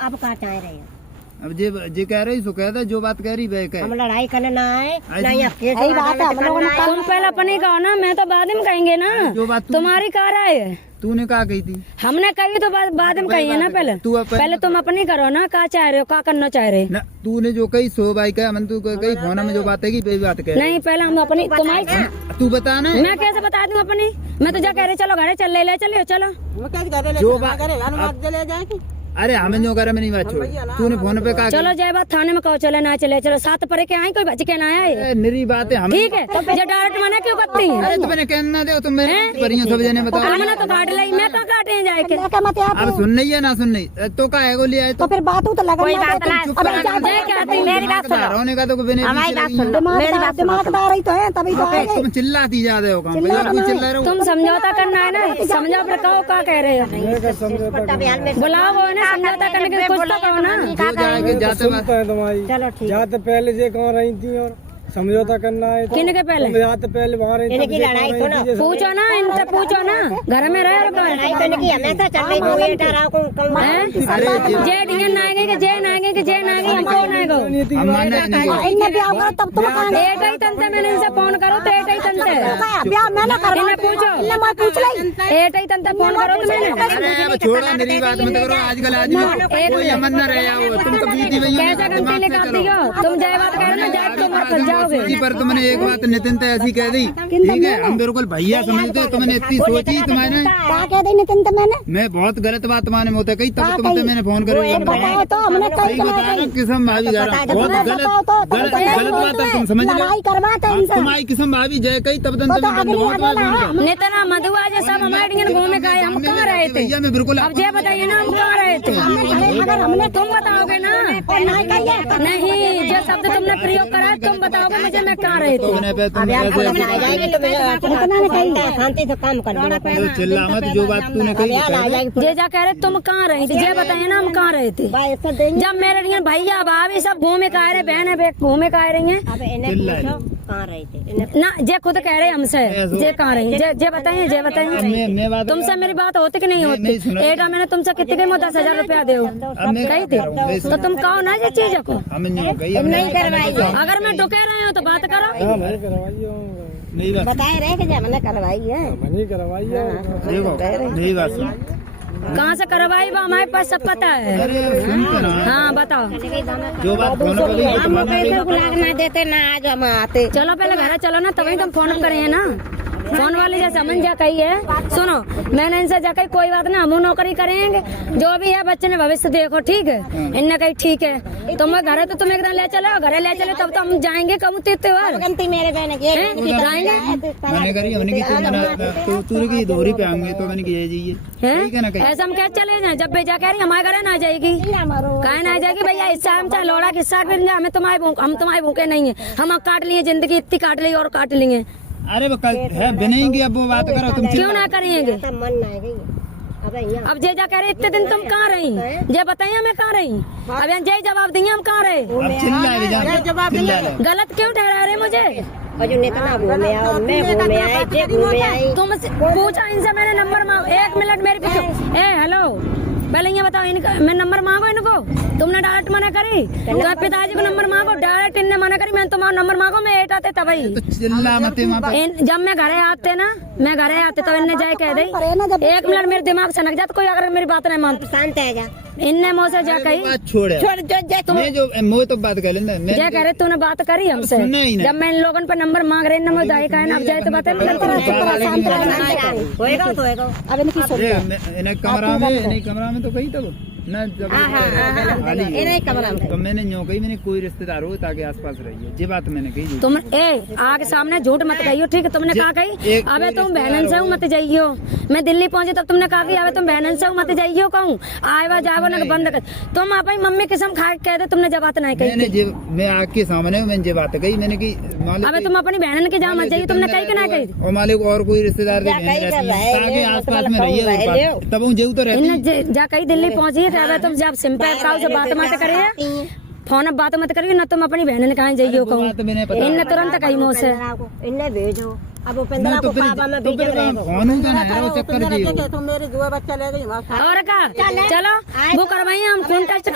अब कहाँ चाह रहे हैं? अब जे कह रही सो कह दे, जो बात कह रही वह कह। हम लड़ाई करने ना आए, ना ऐसी- यहाँ केस अदालत करना है। तुम पहले अपनी कहो ना, मैं तो बाद में कहेंगे ना। जो बात तुम्हारी कार है, तूने कहा कही थी, हमने कही तो बाद में कही है ना। पहले तुम अपनी करो ना, क्या चाह रहे हो, क्या करना चाह रहे ना तूने जो कही सो भाई कह, मन तू कही फोन में जो बात है की बात कह। नहीं, पहले हम अपनी तुम्हारी तू बता ना, मैं कैसे बता दूं अपनी? मैं तो जा कह रही चलो घरे चल ले चलियो चलो। जो बात अरे हमें जो करे में नहीं बात छोड़, तूने फोन पे कहा चलो जय बात थाने में कहो, चले ना चले, चलो साथ परे के आए, कोई बच के ना आए। निरी बात है। ठीक है, जो डायरेक्ट मना क्यों करती है? अरे तुम्हें कहना दे, तुम परियों सब जने बताओ। हमने तो काट ली, मैं कहाँ काटे जाके? अब सुन नहीं है ना सुन नहीं तो का है गोली आए तो फिर बात हो तो लगा कोई बात ना, मेरी बात सुनो, रोने का तो हमारी बात सुन लो, मेरी बात सुनो। दिमाग रही तो है तभी तो आए। तुम चिल्लाती ज्यादा हो, काम चिल्ला रहे हो। तुम समझौता करना है ना, समझो पर कहो क्या कह रहे हो, बुलाओ वो ना समझौता करने के कुछ तो कहो ना। जो जाएंगे जाते बात तुम्हारी चलो ठीक है। जाते पहले जे कहाँ रही थी और समझौता करना है तो किन के पहले जाते पहले वहाँ रही इनकी लड़ाई सुनो, पूछो ना, इनसे पूछो ना, घर में रहे लड़ाई करने की हमेशा चल रही है। जे डिगन नाएंगे कि जे नाएंगे कि जे नाएंगे, हम कौन आएगो? इनने ब्याह करो तब तुम कहाँ एक ही तंते मैंने इनसे फोन करो तो एक ही तंते ब्याह मैंने करो, इन्हें पूछो, इनने मैं पूछ ली। एक ही तंते फोन करो तो मैंने। अरे अब छोड़ो, मेरी बात मत करो। आजकल आदमी कोई अमन न रहे हो, तुम तो बीती हुई हो, कैसे घंटे निकालती हो तुम? जय बात कह रहे ना, जय तुम फंस जाओगे। इसी पर तुमने एक बात नितिन तो ऐसी कह दी, ठीक है हम बिल्कुल भैया समझते हो, तुमने इतनी सोची तुम्हारे। क्या कह दी नितिन तो मैंने? मैं बहुत गलत बात तुम्हारे मुँह कही, तब तुमसे मैंने फोन करो। बताओ तो हमने कहीं सही बता रहा किसम भाभी जा रहा, बहुत गलत गलत बात है, तुम समझ रहे लड़ाई करवाते हो। तुम्हारी किसम भाभी जय कही तब तुम बहुत बात बोल रहे नितना मधुआ जो सब हमारे डिगन घूमे गए, हम कहाँ रहे थे? भैया मैं बिल्कुल अब ये बताइए ना, हम कहाँ रहे थे? अगर हमने तुम बताओगे ना, नहीं जो शब्द तुमने प्रयोग करा तुम बताओगे मुझे, मैं कहाँ रहे थे? शांति से काम कर, चिल्ला मत, जो बात तूने कही। जे जा कह रहे तुम कहाँ रही थी, जे बताइए ना हम कहाँ रहे थे? जब मेरे लिए भैया भाभी सब घूमे का रहे, बहने घूमे का रही हैं कहाँ रहे थे ना, जे खुद कह रहे हमसे, जे कहाँ रही, जे बताइए, जे बताइए तुमसे मेरी बात होती कि नहीं होती? एक मैंने तुमसे कितने में 10,000 रुपया दो कही थी, तो तुम कहो ना ये चीज को नहीं करवाई। अगर मैं टुके रहे हो तो बात करो। मैंने करवाई है, बताए रहे कि हमने करवाई है, मैंने करवाई है। नहीं बात सुन, कहाँ से करवाई बा, हमारे पास सब पता है। हाँ बताओ, जो बात फोन पर हम पैसे बुला के ना देते ना, आज हम आते। चलो पहले घर चलो ना, तभी तुम फोन करे है ना। फोन वाले जैसे अमन जा कही है, सुनो मैंने इनसे जा कही कोई बात ना, हम नौकरी करेंगे, जो भी है बच्चे ने भविष्य देखो, ठीक है। इनने कही ठीक है, तुम घर है तो तुम एकदम ले चलो, घरे ले चलो तब तो हम जाएंगे कब त्योहार मेरे बहन मैंने करी, हमने की तूने की दोहरी पे आएंगे तो मैंने किया जाइए ऐसा हम क्या चले जाए? जब भेजा कह रही हमारे घर ना जाएगी, कहे ना जाएगी भैया, इससे हम चाहे लोड़ा किस्सा हमें तुम्हारे भूखे नहीं है, हम काट लिए जिंदगी, इतनी काट ली और काट लेंगे। अरे है बिनेंगे, अब वो बात करो तुम, क्यों ना करेंगे? मन ना गई अब जे जा कह रहे इतने दिन तुम कहाँ रही, जे बताइए मैं कहाँ रही? अब यहाँ जय जवाब देंगे हम कहाँ रहे? गलत क्यों ठहरा रहे मुझे? और जो नेता घूमे आओ, मैं घूमे आई, जे घूमे आई। तुम पूछा इनसे, मैंने नंबर मांगो, 1 मिनट मेरे पीछे। हेलो पहले ये बताओ, इनका मैं नंबर मांगो इनको, तुमने डायरेक्ट मना करी? तो पिताजी को नंबर मांगो, डायरेक्ट इनने मना करी, मैंने तुम्हारा नंबर मांगो, मैं एट आते तभी। जब मैं घरे आते ना, मैं घरे आते तो इनने जाए कह दी, 1 मिनट मेरे दिमाग से नक जाता, कोई अगर मेरी बात नहीं मानती शांत है जा। इनने मुँह से जा कही छोड़ तुम तो बात कर लेना, जय कह रहे तूने बात करी हमसे, जब मैं इन लोगों पर नंबर मांग रहे न दाई का अब जाए तो बता अब इनकी सोच कमरा में तो कही तब ना, जब तो मैंने न्यों कही, मैंने कोई रिश्तेदार हो ताकि आसपास रहिए, ये बात मैंने कही। तुम आगे सामने झूठ मत कहियो, ठीक है? तुमने कहा कही अबे तुम बहनन से मत जाइयो, मैं दिल्ली पहुंचे तब तुमने कहा कि अबे तुम बहनन से मत जाइयो, कहूँ आए जाओ ना बंद कर, तुम अपनी मम्मी कसम खा कह दे, तुमने जब बात नहीं कही। मैं आपके सामने मैंने ये बात कही, मैंने की अबे तुम अपनी बहनन के जहाँ मत जाइए, तुमने कही कि ना कही? और मालिक और कोई रिश्तेदार आसपास में रहिए, तब जेऊ तो रहती जा कही दिल्ली पहुंची, तुम जब सिंपल से बात मत करिए, फोन अब बात मत करिए ना, तुम अपनी बहन ने कहा जाइयो कहूँ, इनने तुरंत कही मुँह से इन्हें भेजो अब उपेंद्र को पापा में तो फिर फोन का ना वो चक्कर जी तो मेरे दो बच्चे ले गई और का चलो वो करवाइए हम खून टेस्ट